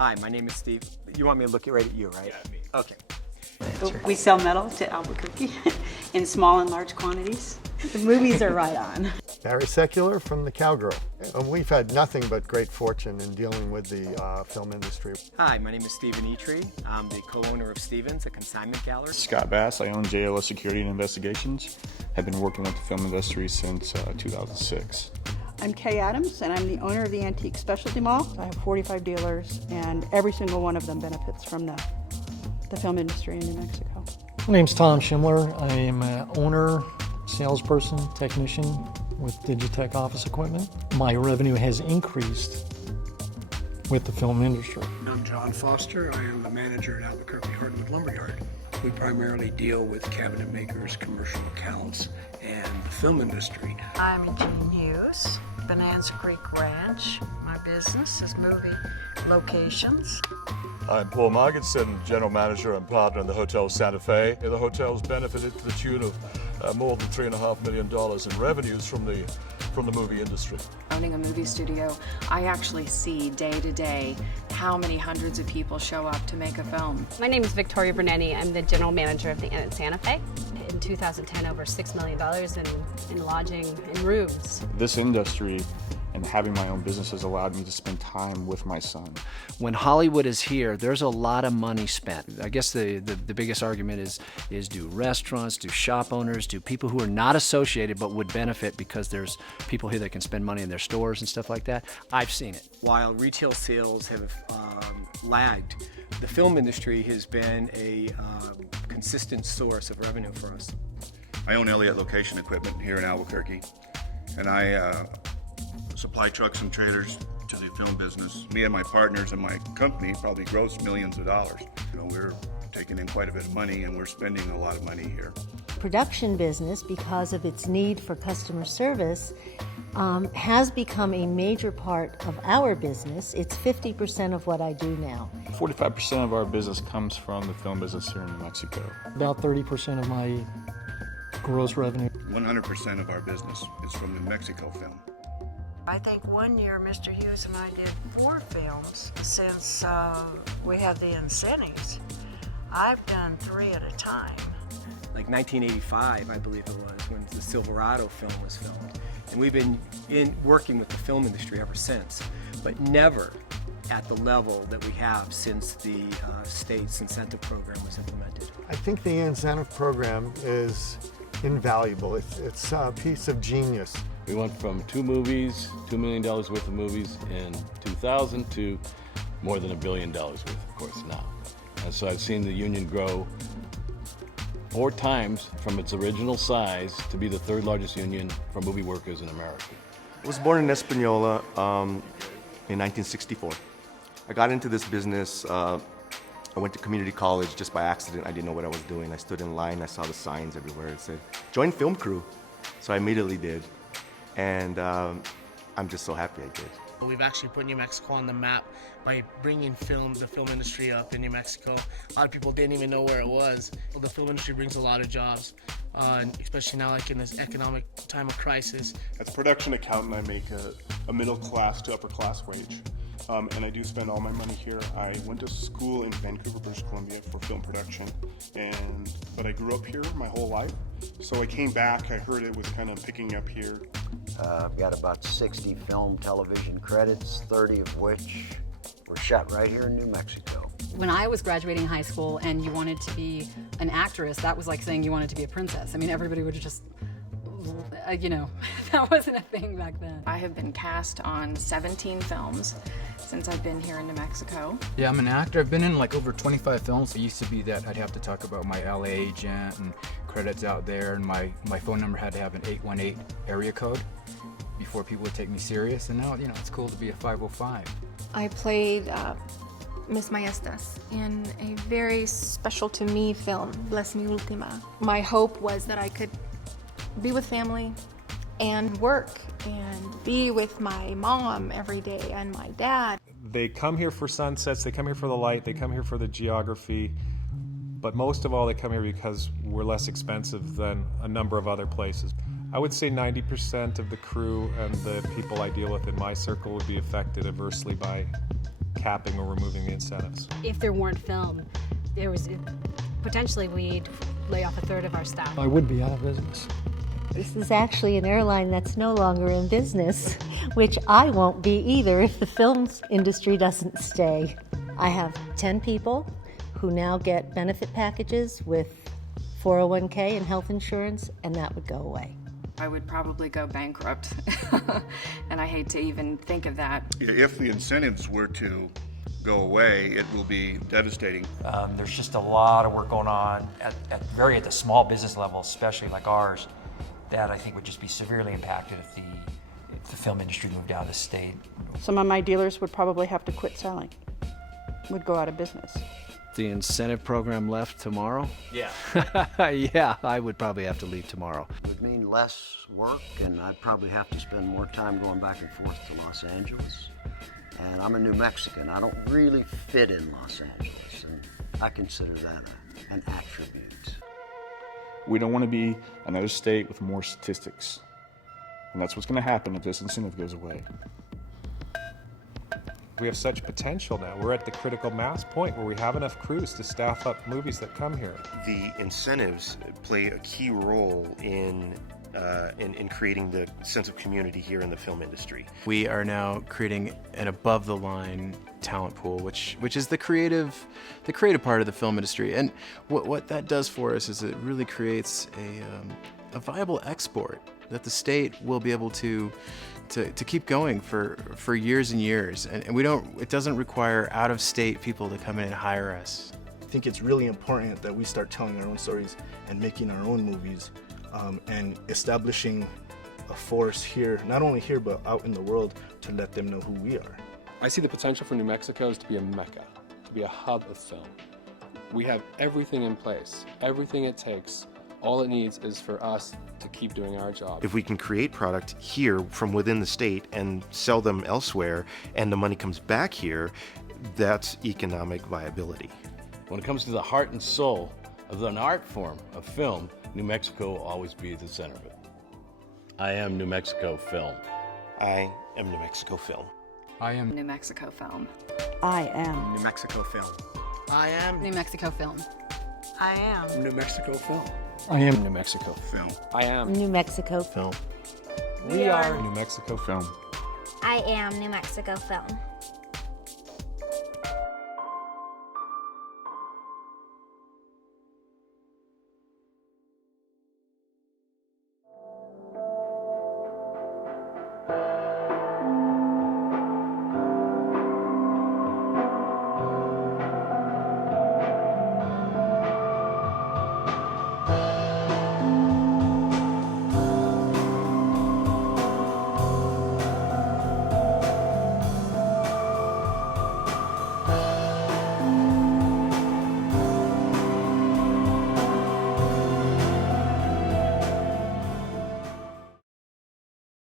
Hi, my name is Steve. You want me to look right at you, right? Yeah, me. Okay. We sell metal to Albuquerque in small and large quantities. The movies are right on. Barry Secular from The Cowgirl. We've had nothing but great fortune in dealing with the film industry. Hi, my name is Stephen Etrie. I'm the co-owner of Stevens, a consignment gallery. Scott Bass, I own JLS Security and Investigations. Have been working with the film industry since 2006. I'm Kay Adams, and I'm the owner of the Antique Specialty Mall. I have 45 dealers, and every single one of them benefits from the film industry in New Mexico. My name's Tom Schimler. I am an owner, salesperson, technician with Digitech office equipment. My revenue has increased with the film industry. I'm John Foster. I am the manager at Albuquerque Hardwood Lumberyard. We primarily deal with cabinet makers, commercial accounts, and the film industry. I'm Jean Hughes, Bonanza Creek Ranch. My business is movie locations. I'm Paul Margetson, General Manager and Partner in the Hotel Santa Fe. The hotel's benefited to the tune of more than $3.5 million in revenues from the movie industry. Owning a movie studio, I actually see day to day how many hundreds of people show up to make a film. My name is Victoria Brunetti. I'm the general manager of the Inn at Santa Fe. In 2010, over $6 million in lodging and rooms. This industry and having my own business has allowed me to spend time with my son. When Hollywood is here, there's a lot of money spent. I guess the biggest argument is do restaurants, do shop owners, do people who are not associated but would benefit because there's people here that can spend money in their stores and stuff like that. I've seen it. While retail sales have lagged, the film industry has been a consistent source of revenue for us. I own Elliott Location Equipment here in Albuquerque, and I supply trucks and trailers to the film business. Me and my partners and my company probably gross millions of dollars. We're taking in quite a bit of money, and we're spending a lot of money here. Production business, because of its need for customer service, has become a major part of our business. It's 50% of what I do now. 45% of our business comes from the film business here in New Mexico. About 30% of my gross revenue. 100% of our business is from New Mexico film. I think one year Mr. Hughes and I did 4 films since we had the incentives. I've done 3 at a time. Like 1985, I believe it was, when the Silverado film was filmed. And we've been working with the film industry ever since, but never at the level that we have since the state's incentive program was implemented. I think the incentive program is invaluable. It's a piece of genius. We went from 2 movies, $2 million worth of movies in 2000 to more than $1 billion worth, of course, now. And so I've seen the union grow 4 times from its original size to be the 3rd largest union for movie workers in America. I was born in Espanola in 1964. I got into this business. I went to community college just by accident. I didn't know what I was doing. I stood in line. I saw the signs everywhere. It said, join film crew. So I immediately did. And I'm just so happy I did. We've actually put New Mexico on the map by bringing the film industry up in New Mexico. A lot of people didn't even know where it was. The film industry brings a lot of jobs, especially now like in this economic time of crisis. As a production accountant, I make a middle class to upper class wage. And I do spend all my money here. I went to school in Vancouver, British Columbia for film production, but I grew up here my whole life. So I came back, I heard it was kind of picking up here. I've got about 60 film television credits, 30 of which were shot right here in New Mexico. When I was graduating high school and you wanted to be an actress, that was like saying you wanted to be a princess. I mean, everybody would just, that wasn't a thing back then. I have been cast on 17 films since I've been here in New Mexico. Yeah, I'm an actor. I've been in like over 25 films. It used to be that I'd have to talk about my LA agent and credits out there, and my phone number had to have an 818 area code before people would take me serious, and now, it's cool to be a 505. I played Miss Maestas in a very special to me film, Bless Mi Ultima. My hope was that I could be with family and work and be with my mom every day and my dad. They come here for sunsets, they come here for the light, they come here for the geography, but most of all they come here because we're less expensive than a number of other places. I would say 90% of the crew and the people I deal with in my circle would be affected adversely by capping or removing the incentives. If there weren't film, potentially we'd lay off a third of our staff. I would be out of business. This is actually an airline that's no longer in business, which I won't be either if the film industry doesn't stay. I have 10 people who now get benefit packages with 401k and health insurance, and that would go away. I would probably go bankrupt, and I hate to even think of that. If the incentives were to go away, it will be devastating. There's just a lot of work going on at the small business level, especially like ours, that I think would just be severely impacted if the film industry moved out of the state. Some of my dealers would probably have to quit selling, would go out of business. The incentive program left tomorrow? Yeah. Yeah, I would probably have to leave tomorrow. It would mean less work, and I'd probably have to spend more time going back and forth to Los Angeles. And I'm a New Mexican. I don't really fit in Los Angeles, and I consider that an attribute. We don't want to be another state with more statistics. And that's what's going to happen if this incentive goes away. We have such potential now. We're at the critical mass point where we have enough crews to staff up movies that come here. The incentives play a key role in creating the sense of community here in the film industry. We are now creating an above-the-line talent pool, which is the creative part of the film industry. And what that does for us is it really creates a viable export that the state will be able to keep going for years and years. And it doesn't require out-of-state people to come in and hire us. I think it's really important that we start telling our own stories and making our own movies. And establishing a force here, not only here, but out in the world to let them know who we are. I see the potential for New Mexico to be a mecca, to be a hub of film. We have everything in place, everything it takes. All it needs is for us to keep doing our job. If we can create product here from within the state and sell them elsewhere, and the money comes back here, that's economic viability. When it comes to the heart and soul of an art form of film, New Mexico will always be at the center of it. I am New Mexico Film. I am New Mexico Film. I am New Mexico Film. I am New Mexico Film. I am New Mexico Film. I am New Mexico Film. I am New Mexico Film. I am New Mexico Film. We are New Mexico Film. I am New Mexico Film.